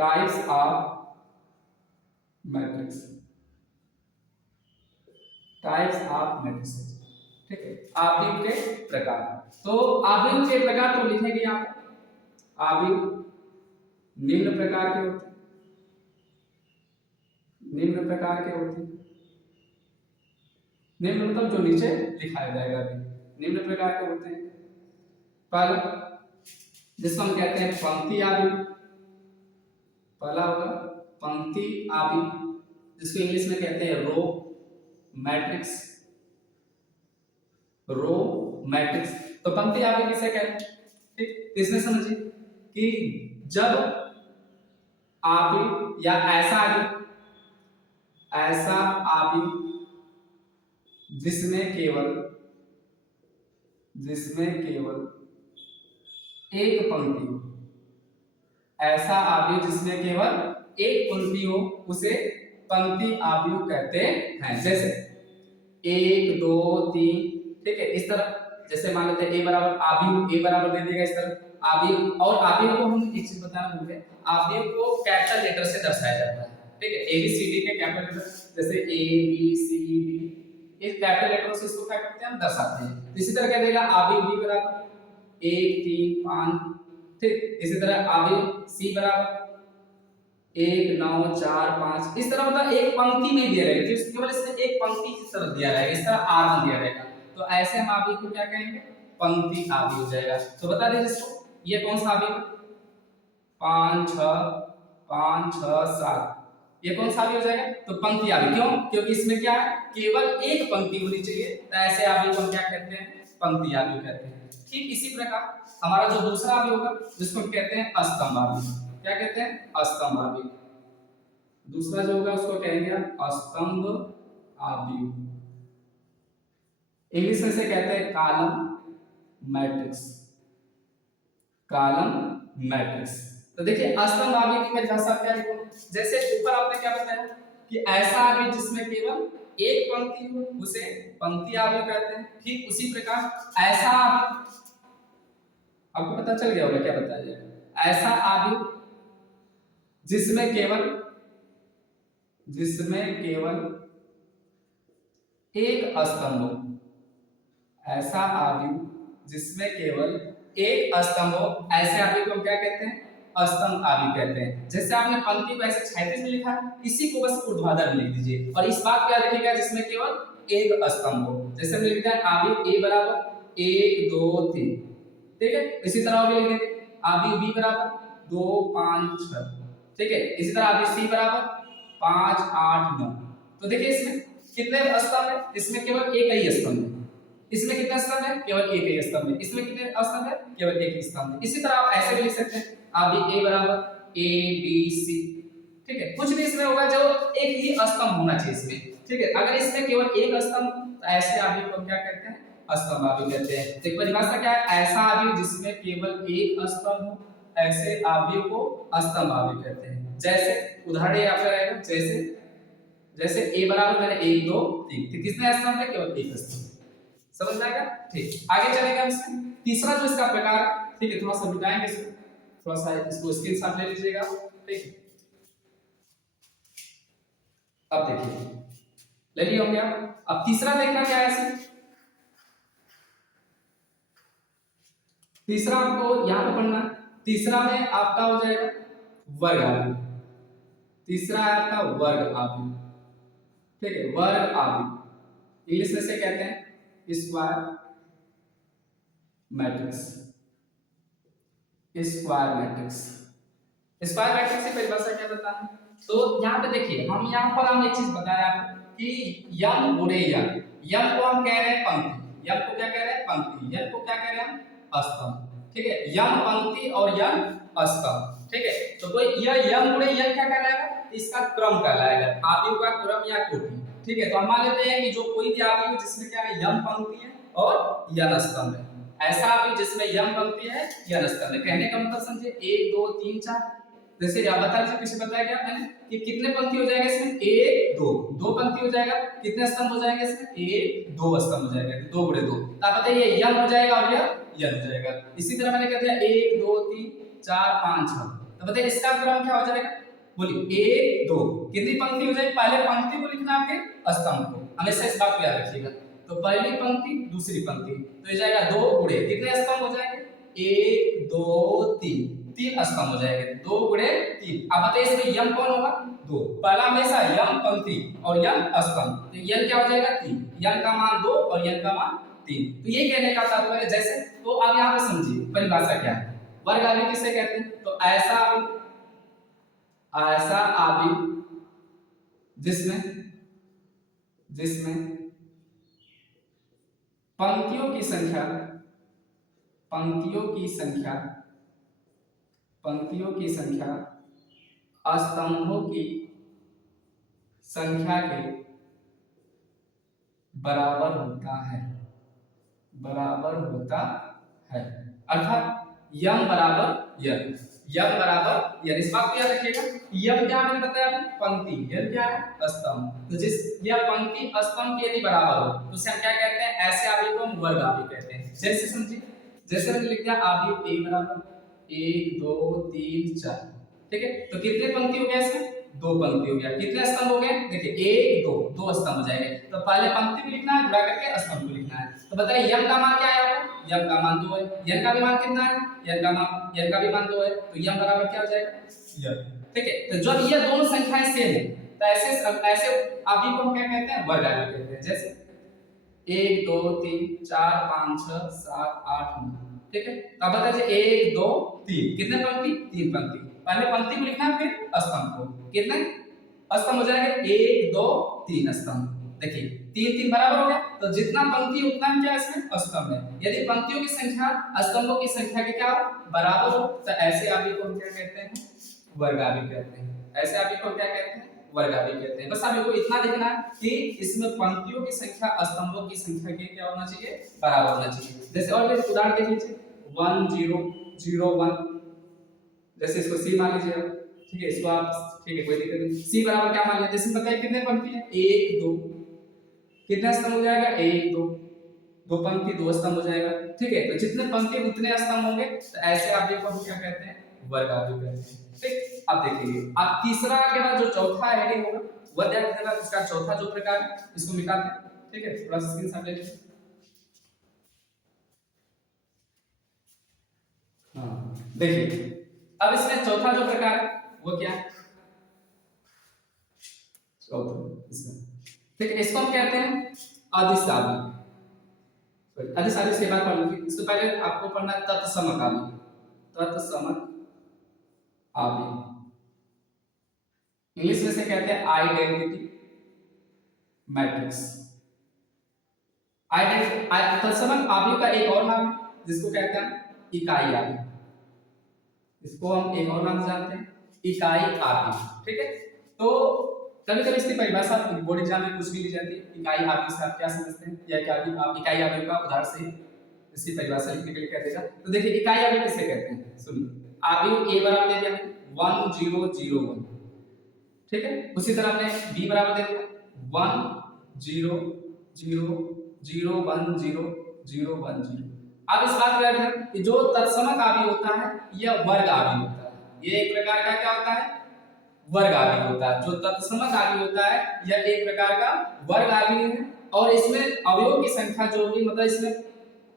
Types of matrix, types of matrices. ठीक है, आव्यूह के प्रकार। तो आव्यूह के प्रकार तो लिखेंगे यहाँ पे, आव्यूह निम्न प्रकार के होते हैं, निम्न प्रकार के होते हैं, निम्न मतलब जो नीचे दिखाया जाएगा अभी, निम्न प्रकार के होते हैं। पहला जिसको हम कहते हैं पंक्ति आव्यूह, पहला होगा पंक्ति आव्यूह, जिसको इंग्लिश में कहते हैं रो मैट्रिक्स, रो मैट्रिक्स। तो पंक्ति आव्यूह किसे कहते हैं? ठीक, इसमें समझिए कि जब आव्यूह या ऐसा आव्यूह, ऐसा आव्यूह जिसमें केवल एक पंक्ति हो, ऐसा आव्यूह जिसमें केवल एक पंक्ति हो, उसे पंक्ति आव्यूह कहते हैं। जैसे 1 2 3, ठीक है, इस तरह जैसे मान लेते हैं a बराबर आव्यूह, a बराबर दे देगा इस तरह आव्यूह। और आव्यूह को हम एक चीज बताना भूल गए, आव्यूह को कैपिटल लेटर से दर्शाया जाता है। ठीक है, a b c d के कैपिटल लेटर, जैसे a b c d, इस कैपिटल लेटर से इसको क्या करते हैं, हम दर्शाते हैं। इसी तरह क्या देगा आव्यूह b बराबर 1 3 5, ठीक, इसी तरह आव्यूह c बराबर 1 9 4 5, इस तरह मतलब एक पंक्ति में दिया रहेगा, केवल इसमें एक पंक्ति की तरह दिया रहेगा, इस तरह r1 दिया रहेगा। तो ऐसे हम आव्यूह को क्या कहेंगे, पंक्ति आव्यूह हो जाएगा। तो बता दें जिसको ये कौन सा आव्यूह, 5 6 7, ये कौन सा आव्यूह हो जाएगा, तो पंक्ति आव्यूह। क्यों? क्योंकि इसमें क्या है, केवल एक पंक्ति होनी चाहिए, तो ऐसे आव्यूह को हम क्या कहते हैं, पंक्ति आव्यूह कहते हैं। ठीक इसी प्रकार हमारा जो दूसरा आव्यूह होगा, जिसको हम कहते हैं अस्तंभ आव्यूह। क्या कहते हैं, अस्तंभ आव्यूह। दूसरा जो होगा उसको कहेंगे अस्तंभ आव्यूह, इंग्लिश में से कहते हैं कॉलम मैट्रिक्स, कॉलम मैट्रिक्स। तो देखिए अस्तंभ आव्यूह की परिभाषा क्या लिखूं, जैसे ऊपर आपने क्या बताया कि ऐसा आव्यूह जिसमें केवल एक पंक्ति हो, उसे पंक्ति आव्यूह कहते हैं। ठीक उसी प्रकार ऐसा आव्यूह, आपको पता चल गया होगा क्या बताया जाए, ऐसा आव्यूह जिसमें केवल एक स्तंभ हो, ऐसा आव्यूह जिसमें केवल एक स्तंभ हो, ऐसे आव्यूह को हम क्या कहते हैं, अस्तंभ आव्यूह कहते हैं। जैसे आपने पंक्ति को ऐसे क्षैतिज में लिखा है, इसी को बस ऊर्ध्वाधर में लिख दीजिए, और इस बात को याद रखिएगा जिसमें केवल एक स्तंभ हो। जैसे हमने लिखा है आव्यूह a बराबर 1 2 3, ठीक है, इसी तरह भी लिख देंगे आव्यूह b बराबर 2 5 6, ठीक है, इसी तरह आव्यूह c बराबर 5 8 9। तो देखिए इसमें कितने स्तंभ है, इसमें केवल एक ही स्तंभ है, इसमें कितने स्तंभ है, केवल एक ही स्तंभ है, इसमें कितने स्तंभ है, केवल एक ही स्तंभ है। इसी तरह आप ऐसे भी लिख सकते हैं आव्यूह a बराबर a b c, ठीक है, कुछ भी इसमें होगा जो एक ही स्तंभ होना चाहिए इसमें। ठीक है, अगर इसमें केवल एक स्तंभ, तो ऐसे आव्यूह को क्या कहते हैं, अस्तंभ आव्यूह कहते हैं। तो परिभाषा क्या है, ऐसा आव्यूह जिसमें केवल एक स्तंभ हो, ऐसे आव्यूह को अस्तंभ आव्यूह कहते हैं। जैसे उदाहरण ये आपका रहेगा, जैसे a बराबर मैंने 1 2 3, तो कितने स्तंभ है, केवल एक स्तंभ। समझ में आएगा? ठीक, आगे चलेगा इसमें तीसरा जो इसका प्रकार, ठीक है, थोड़ा सा मिटाएंगे इसको, थोड़ा सा इसको स्क्रीनशॉट ले लीजिएगा। ठीक है, अब देखिए ले लिया हो गया। अब तीसरा देखना क्या है इसमें, तीसरा आपको यहां पे पढ़ना, तीसरा में आपका हो जाएगा वर्ग आव्यूह, तीसरा है आपका वर्ग आव्यूह। ठीक है, वर्ग आव्यूह इंग्लिश में से कहते हैं square matrix, square matrix. Square matrix की परिभाषा क्या बताना है, तो यहाँ पे देखिए यहाँ पर हम एक चीज बताया आपको कि यम गुणे यम, यम को हम कह रहे हैं पंक्ति, यम को क्या कह रहे हैं, पंक्ति, यम को क्या कह रहे हैं हम, स्तंभ। ठीक है, यम पंक्ति और यम स्तंभ। ठीक है, तो कोई यह यम गुणे यम क्या कहलाएगा, इसका क्रम कहलाएगा, आव्यूह का क्रम या कोटि। ठीक है, तो हम मान लेते हैं कि जो कोई भी आव्यूह जिसमें क्या है, यम पंक्ति है और यम स्तंभ है, ऐसा आव्यूह जिसमें यम पंक्ति है यम स्तंभ है। कहने का मतलब समझिए 1 2 3 4, जैसे आप बता दीजिए, किसी बताया क्या मैंने कि कितने पंक्ति हो जाएगा इसमें, 1 2 2 पंक्ति हो जाएगा, कितने स्तंभ हो जाएंगे इसमें, 1 2 स्तंभ हो जाएगा, 2 गुणे 2, तो आप बताइए यम हो जाएगा और यह यम हो जाएगा। इसी तरह मैंने कह दिया 1 2 3 4 5 6, तो बताइए इसका क्रम क्या हो जाएगा, बोलिए 1 2 कितनी पंक्ति हो जाएगी, पहले पंक्ति को लिखना है फिर स्तंभ को, हमेशा इस बात को याद रखिएगा। तो पहली पंक्ति दूसरी पंक्ति, तो ये जाएगा 2 गुणे कितने स्तंभ हो जाएंगे, 1 2 3 3 स्तंभ हो जाएंगे, 2 गुणे 3। अब बताइए इसमें यम कौन होगा, 2, पहला हमेशा यम पंक्ति और यम स्तंभ, तो यम क्या हो जाएगा 3, यम का मान 2 और यम का मान 3। तो ये कहने का तात्पर्य जैसे, तो अब यहाँ पे समझिए परिभाषा क्या है, वर्ग आदि किसे कहते हैं, तो ऐसा आदि जिसमें पंक्तियों की संख्या स्तंभों की संख्या के बराबर होता है, अर्थात यम बराबर यन, इस बात को याद रखिएगा। यम क्या मैंने बताया, पंक्ति, यन क्या है, स्तंभ। तो जिस यह पंक्ति स्तंभ के यदि बराबर हो तो उसे हम क्या कहते हैं, ऐसे आव्यूह को हम वर्ग आव्यूह कहते हैं। जैसे समझिए, जैसे मैंने लिख दिया आव्यूह a बराबर 1 2 3 4, ठीक है। तो कितने पंक्ति हो गया इसमें, 2 पंक्ति हो गया, कितने स्तंभ हो गए, देखिए 1 2 2 स्तंभ हो जाएंगे। तो पहले पंक्ति को लिखना है, गुणा करके स्तंभ को लिखना है। तो बताइए यम का मान क्या है, यम का मान 2 है, यन का भी मान कितना है, यन का भी मान 2 है, तो यम बराबर क्या हो जाएगा, यम, ठीक है। तो जब ये दोनों संख्याएं सेम है तो ऐसे आव्यूह को हम क्या कहते हैं, वर्ग आव्यूह कहते हैं। जैसे 1 2 3 4 5 6 7 8 9, ठीक है। अब बताइए 1 2 3 कितने पंक्ति, 3 पंक्ति, पहले पंक्ति को लिखना है फिर स्तंभ को, कितने स्तंभ हो जाएंगे, 1 2 3 स्तंभ। देखिए 3 3 बराबर हो गया, तो जितना पंक्ति उतना क्या इसमें स्तंभ है। यदि पंक्तियों की संख्या स्तंभों की संख्या के क्या बराबर हो तो ऐसे आव्यूह को हम क्या कहते हैं, वर्ग आव्यूह कहते हैं। ऐसे आव्यूह को क्या कहते हैं, वर्ग आव्यूह कहते हैं। बस आपको इतना देखना है कि इसमें पंक्तियों की संख्या स्तंभों की संख्या के क्या होना चाहिए, बराबर होना चाहिए। जैसे और भी उदाहरण देख लीजिए 1 0 0 1, जैसे इसको सी मान लीजिए, ठीक है, इसको आप, ठीक है, कोई दिक्कत नहीं, सी बराबर क्या मान लेते हैं, जैसे बताइए कितने पंक्ति है, 1 2, कितने स्तंभ हो जाएगा, 1 2, 2 पंक्ति 2 स्तंभ हो जाएगा, ठीक है। तो जितने पंक्ति उतने स्तंभ होंगे, तो ऐसे आव्यूह को हम क्या कहते हैं, वर्ग आव्यूह कहते हैं, ठीक। अब देखिए, अब तीसरा के बाद जो चौथा हेडिंग होगा वह ध्यान देना, इसका चौथा जो प्रकार है इसको मिटाते हैं, ठीक है, थोड़ा सा स्क्रीन साफ ले लीजिए। हाँ देखिए, अब इसमें चौथा जो प्रकार है वो क्या है, चौथा इसमें, ठीक है, इसको हम कहते हैं अदिश आव्यूह। अदिश आव्यूह से बात पढ़ लीजिए, इससे पहले आपको पढ़ना है तत्समक आव्यूह, इंग्लिश में से कहते हैं आइडेंटिटी मैट्रिक्स। तत्समक आव्यूह का एक और नाम है जिसको कहते हैं इकाई आव्यूह, इसको हम एक और नाम से जानते हैं, इकाई आव्यूह, ठीक है। तो कभी कभी इसकी परिभाषा बोर्ड एग्जाम में कुछ भी ली जाती है, इकाई आव्यूह से आप क्या समझते हैं, या क्या आप इकाई आव्यूह का उदाहरण से इसकी परिभाषा लिखने के लिए कह देगा। तो देखिए इकाई आव्यूह किसे कहते हैं, सुनिए, आव्यूह a बराबर दे दिया 1 0 0 1, ठीक है। उसी तरह हमने b बराबर दे दिया 1 0 0 0 1 0 0 1 0। अब इस बात को याद रखना कि जो तत्समक आव्यूह होता है यह वर्ग आव्यूह होता है, ये एक प्रकार का क्या होता है, वर्ग आव्यूह होता है। जो तत्समक आव्यूह होता है यह एक प्रकार का वर्ग आव्यूह है, और इसमें अवयवों की संख्या जो होगी, मतलब इसमें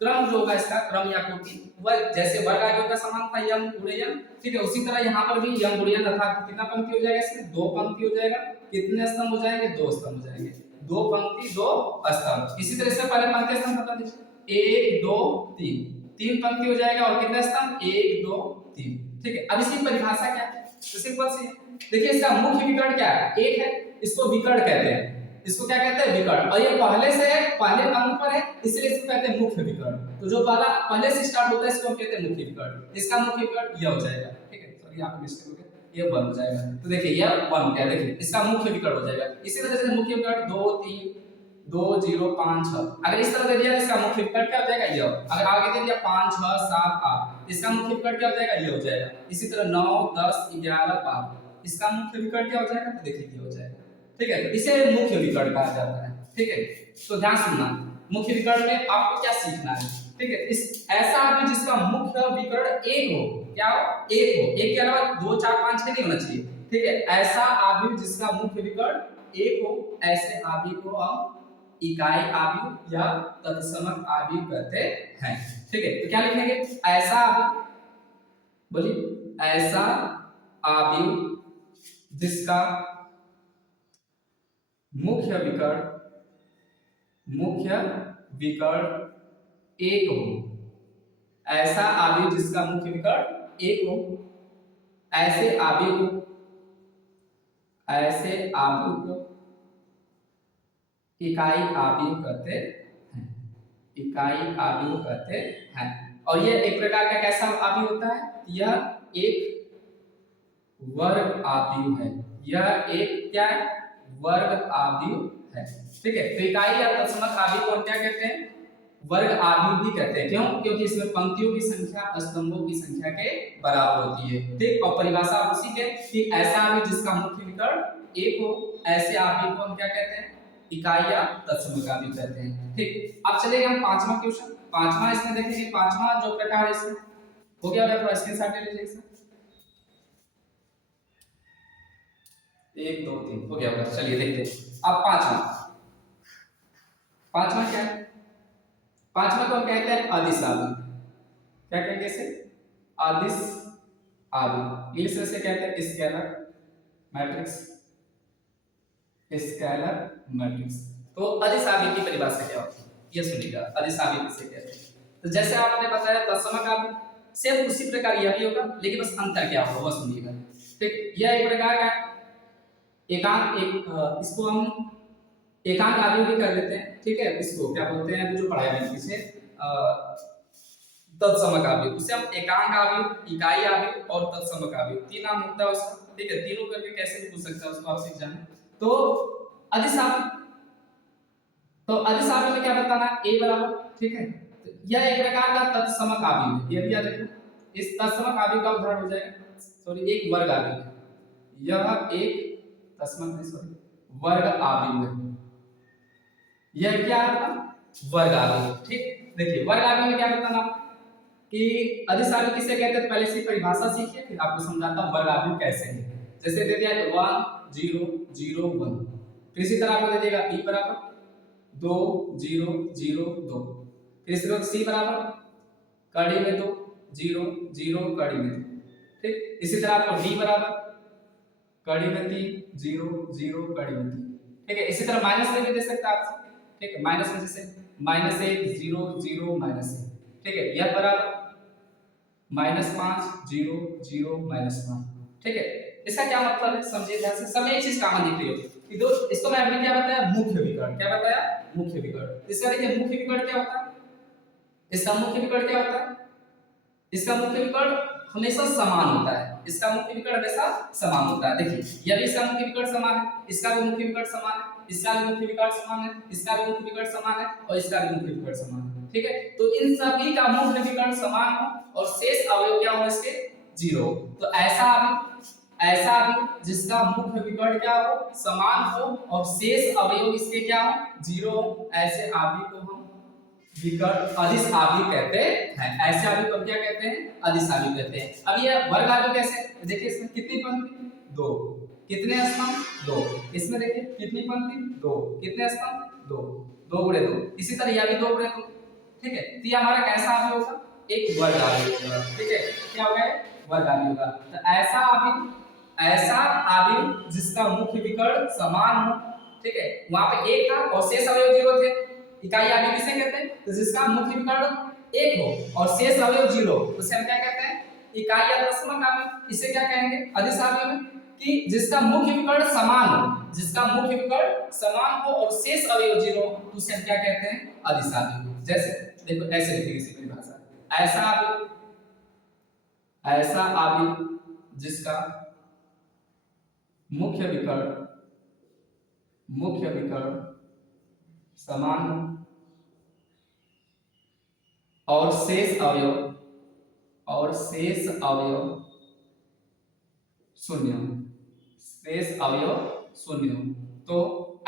क्रम जो होगा, इसका क्रम या कोटि वह जैसे वर्ग आव्यूह का समान था यम गुणे यम, ठीक है, उसी तरह यहाँ पर भी यम गुणे यम अर्थात कितना पंक्ति हो जाएगा, इसमें 2 पंक्ति हो जाएगा, कितने स्तंभ हो जाएंगे, 2 स्तंभ हो जाएंगे, 2 पंक्ति 2 स्तंभ। इसी तरह से पहले पंक्ति स्तंभ बता दीजिए, 1 2 3 3 पंक्ति हो जाएगा, और कितने स्तंभ, 1 2 3, ठीक है। अब इसकी परिभाषा क्या है, तो सिंपल सी, देखिए इसका मुख्य विकर्ण क्या है, 1 है, इसको विकर्ण कहते हैं, इसको क्या कहते हैं, विकर्ण, और ये पहले से है, पहले अंक पर है, इसलिए इसको कहते हैं मुख्य विकर्ण। तो जो पहले से स्टार्ट होता है इसको हम कहते हैं मुख्य विकर्ण, इसका मुख्य विकर्ण यह हो जाएगा, ठीक है, सॉरी यहाँ पे मिस्टेक हो गया, ये 1 हो जाएगा। तो देखिए यह 1 क्या है, देखिए इसका मुख्य विकर्ण हो जाएगा। इसी तरह से मुख्य विकर्ण 2 3 2 0 5 6, अगर इस तरह दे दिया इसका मुख्य विकर्ण क्या हो जाएगा, यह। अगर आगे दे दिया 5 6 7 8, इसका मुख्य विकर्ण क्या हो जाएगा, यह हो जाएगा। इसी तरह 9 10 11 12, इसका मुख्य विकर्ण क्या हो जाएगा, तो देखिए ये हो जाएगा, ठीक है। इसे मुख्य विकर्ण कहा जाता है, ठीक है। तो ध्यान सुनना, मुख्य विकर्ण में आपको क्या सीखना है, ठीक है। इस ऐसा अवयव जिसका मुख्य विकर्ण एक हो, क्या हो, एक हो, एक के अलावा 2 4 5 6 नहीं होना चाहिए, ठीक है। ऐसा अवयव जिसका मुख्य विकर्ण एक हो, ऐसे अवयव को हम इकाई अवयव या तत्समक अवयव कहते हैं, ठीक है। तो क्या लिखेंगे, ऐसा अवयव, बोलिए, ऐसा अवयव जिसका मुख्य विकर्ण एक हो, ऐसा अवयव जिसका मुख्य विकर्ण एक हो, ऐसे अवयव को इकाई अवयव कहते हैं, इकाई अवयव कहते हैं। और यह एक प्रकार का कैसा अवयव होता है, यह एक वर्ग अवयव है, यह एक क्या है, वर्ग अवयव है, ठीक है। तो इकाई या तत्समक अवयव को हम क्या कहते हैं, वर्ग अवयव भी कहते हैं। क्यों, क्योंकि इसमें पंक्तियों की संख्या स्तंभों की संख्या के बराबर होती है, ठीक। और परिभाषा उसी के कि ऐसा अवयव जिसका मुख्य विकर्ण एक हो, ऐसे अवयव को हम क्या कहते हैं, इकाई या तत्समक अवयव कहते हैं, ठीक। अब चलेंगे हम पांचवा क्वेश्चन, पांचवा इसमें देखेंगे, पांचवा जो प्रकार है इसमें हो गया, थोड़ा स्क्रीनशॉट ले लीजिए इसमें, 1 2 3 हो गया होगा। चलिए देखते हैं अब पांचवा, पांचवा क्या है, पांचवा को हम कहते हैं अदिश अवयव, क्या कहेंगे इसे, अदिश अवयव, इंग्लिश में से कहते हैं स्केलर मैट्रिक्स, स्केलर मैट्रिक्स। तो अदिश अवयव की परिभाषा क्या होती है, ये सुनिएगा, अदिश अवयव किसे कहते हैं। तो जैसे आपने बताया तत्समक अवयव, सेम उसी प्रकार यह भी होगा, लेकिन बस अंतर क्या होगा वो सुनिएगा, ठीक। यह एक प्रकार का एकांक, इसको हम एकांक अवयव भी कर देते हैं, ठीक है। इसको क्या बोलते हैं, अभी जो पढ़ाया मैंने पीछे तत्समक अवयव, उसे हम एकांक अवयव, इकाई अवयव और तत्समक अवयव, तीन नाम होता है उसका, ठीक है। तीनों करके कैसे भी पूछ सकता है उसको आपसे एग्जाम में। तो अदिश अवयव, तो अदिश अवयव में क्या बताना, a बराबर, ठीक है। तो यह एक प्रकार का तत्समक अवयव है, ये भी याद रखना। इस तत्समक अवयव का उदाहरण हो जाएगा, सॉरी एक वर्ग अवयव है, यह एक तत्समक नहीं, सॉरी वर्ग अवयव है, यह क्या है, वर्ग अवयव, ठीक। देखिए वर्ग अवयव में क्या बताना कि अदिश अवयव किसे कहते हैं, पहले से परिभाषा सीखिए, फिर आपको समझाता हूं वर्ग अवयव कैसे है। जैसे दे दिया 1 0 0 1, फिर इसी तरह आपको दे देगा b बराबर 2 0 0 2, फिर इसी तरह c बराबर कड़ी में 2 0 0 कड़ी में 2, ठीक। इसी तरह आपको d बराबर कड़ी में 3 0 0 कड़ी में 3, ठीक है। इसी तरह माइनस में भी दे सकता है आप, ठीक है। माइनस में जैसे -1 0 0 -1, ठीक है। यह बराबर -5 0 0 -5, ठीक है। इसका क्या मतलब है, समझिए ध्यान से, सब एक चीज कॉमन दिख रही हो कि दो, इसको मैं अभी क्या बताया, मुख्य विकर्ण, क्या बताया, मुख्य विकर्ण। इसका देखिए मुख्य विकर्ण क्या होता है, इसका मुख्य विकर्ण क्या होता है, इसका मुख्य विकर्ण हमेशा समान होता है, इसका मुख्य विकर्ण हमेशा समान होता है। देखिए यह भी इसका मुख्य विकर्ण समान है, इसका भी मुख्य विकर्ण समान है, इसका भी मुख्य विकर्ण समान है, इसका भी मुख्य विकर्ण समान है, और इसका भी मुख्य विकर्ण समान है, ठीक है। तो इन सभी का मुख्य विकर्ण समान हो और शेष अवयव क्या हो इसके, 0। तो ऐसा अवयव जिसका मुख्य विकर्ण क्या हो, समान हो और शेष अवयव इसके क्या हो, 0 हो, ऐसे अवयव को हम विकर्ण अदिश अवयव कहते हैं। ऐसे अवयव को क्या कहते हैं, अदिश अवयव कहते हैं। अब ये वर्ग अवयव कैसे, देखिए इसमें कितनी पंक्ति, 2, कितने स्तंभ, 2, इसमें देखिए कितनी पंक्ति, 2, कितने स्तंभ, 2, 2 गुणे 2, इसी तरह यह भी 2 गुणे 2, ठीक है। तो ये हमारा कैसा अवयव होगा, एक वर्ग अवयव होगा, ठीक है। क्या हो गया, वर्ग अवयव होगा। तो ऐसा अवयव जिसका मुख्य विकर्ण समान हो, ठीक है, वहां पे एक था और शेष अवयव 0 थे, इकाई अवयव किसे कहते हैं, तो जिसका मुख्य विकर्ण एक हो और शेष अवयव 0, उसे हम क्या कहते हैं, इकाई या तत्समक अवयव। इसे क्या कहेंगे, अदिश अवयव में, कि जिसका मुख्य विकर्ण समान हो, जिसका मुख्य विकर्ण समान हो और शेष अवयव 0 हो, तो उसे हम क्या कहते हैं, अदिश अवयव। जैसे देखो ऐसे लिखेंगे इसी परिभाषा, ऐसा अवयव जिसका मुख्य विकर्ण समान हो और शेष अवयव शून्य हो, शेष अवयव शून्य हो, तो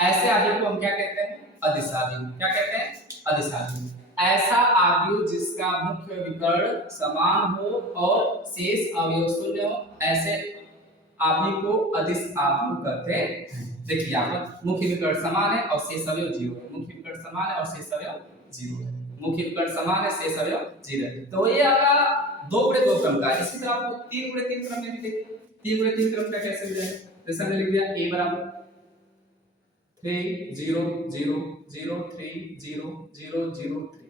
ऐसे अवयव को हम क्या कहते हैं, अदिश अवयव। क्या कहते हैं, अदिश अवयव। ऐसा आव्यूह जिसका मुख्य विकर्ण समान हो और शेष अवयव शून्य हो, ऐसे आव्यूह को अदिश आव्यूह कहते हैं। देखिए यहाँ पर मुख्य विकर्ण समान है और शेष अवयव 0 है। मुख्य विकर्ण समान है और शेष अवयव 0 है। मुख्य विकर्ण समान है, शेष अवयव 0 है। तो ये आपका 2 गुणे 2 क्रम का है। इसी तरह आपको 3 गुणे 3 क्रम में भी देखिए 3 गुणे 3 क्रम का कैसे हो जाएगा। जैसे हमने लिख दिया a बराबर 3 0 0 0 3 0 0 0 3।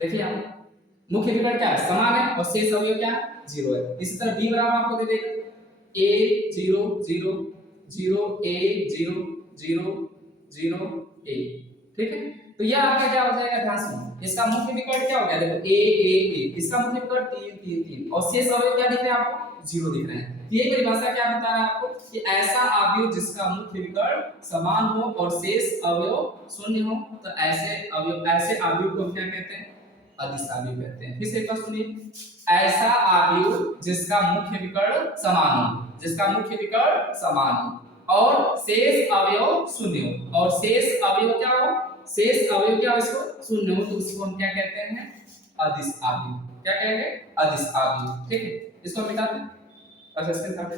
देखिए आप मुख्य विकर्ण क्या है, समान है और शेष अवयव क्या है, 0 है। इसी तरह b बराबर आपको दे देगा a 0 0 0 a 0 0 0 a। ठीक है, तो यह आपका क्या हो जाएगा, ध्यान सुनो, इसका मुख्य विकर्ण क्या हो गया, देखो a इसका मुख्य विकर्ण 3 3 3 और शेष अवयव क्या दिख रहे हैं आपको, 0 दिख रहे हैं। ये परिभाषा क्या बता रहा है आपको कि ऐसा आव्यूह जिसका मुख्य विकर्ण समान हो और शेष अवयव शून्य हो, तो ऐसे आव्यूह को हम क्या कहते हैं, अदिश आव्यूह कहते हैं। फिर से एक बार सुनिए, ऐसा आव्यूह जिसका मुख्य विकर्ण समान हो, जिसका मुख्य विकर्ण समान हो और शेष अवयव शून्य हो, और शेष अवयव क्या हो, शेष अवयव क्या हो, इसको शून्य हो, तो उसको हम क्या कहते हैं, अदिश आव्यूह। क्या कहेंगे, अदिश आव्यूह। ठीक है, इसको मिटाते हैं। अच्छा, इसके साथ